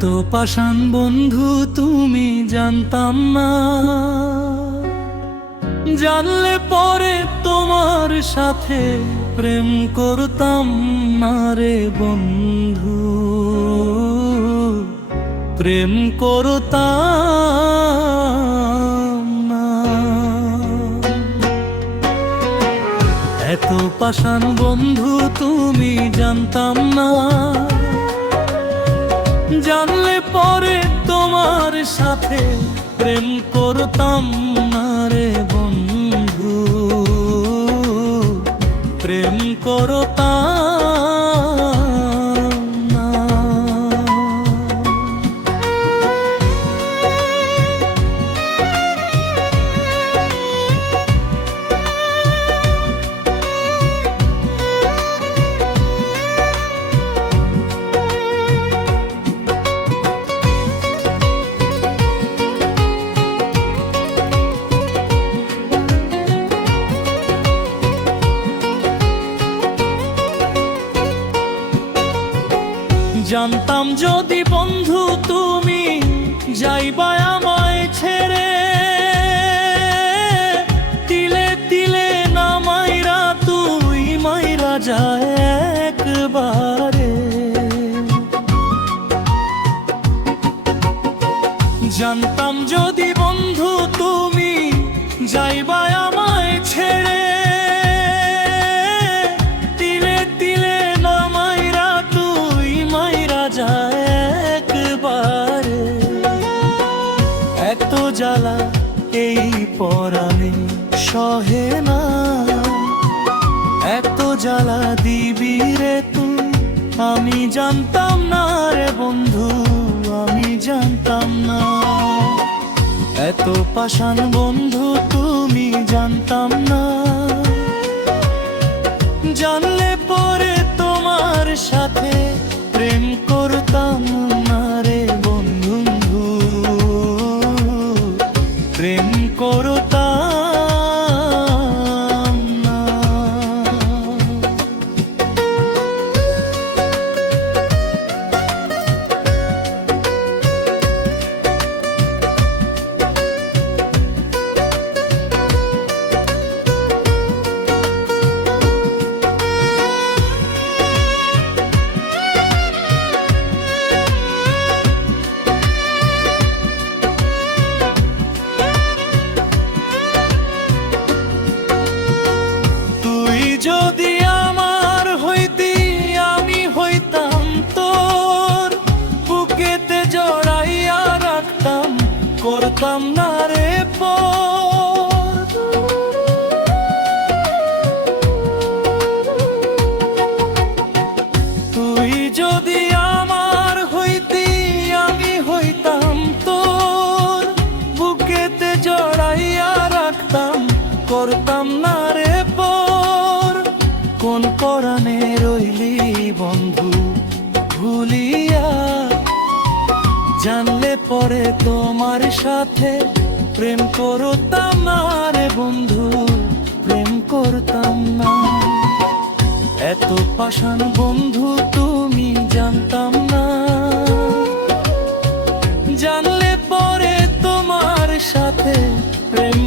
এত পাষাণ বন্ধু তুমি জানতাম না, জানলে পরে তোমার সাথে প্রেম করতাম না রে বন্ধু, প্রেম করতাম না। এত পাষাণ বন্ধু তুমি জানতাম না, জানলে পরে তোমার সাথে প্রেম করতাম না রে বন্ধু, প্রেম করতাম না। জানতাম যদি বন্ধু তুমি যাইবা আমায় ছেড়ে, তিলে তিলে না মাইরা তুই মাইরা যায় একবারে। জানতাম যদি বন্ধু তুমি যাইবা আমায় ছেড়ে, এত জ্বালা এই পরাণে সহে না, এত জ্বালা দিবি রে তুই আমি জানতাম না রে বন্ধু, আমি জানতাম না। এত পাষাণ বন্ধু তুমি জানতাম না, জানলে পরে তোমার সাথে প্রেম করতাম না রে বন্ধু, প্রেম করতাম না। যদি আমার হইতি আমি হইতাম তোর, বুকেতে জড়াইয়া রাখতাম করতাম না রে পর। তুই যদি আমার হইতি আমি হইতাম তোর, বুকেতে জড়াইয়া রাখতাম করতাম না রে পর। কোন পরাণে রইলি বন্ধু ভুলিয়া, জানলে পরে তোমার সাথে প্রেম করতাম না রে বন্ধু, প্রেম করতাম না। এত পাষাণ বন্ধু তুমি জানতাম না, জানলে পরে তোমার সাথে প্রেম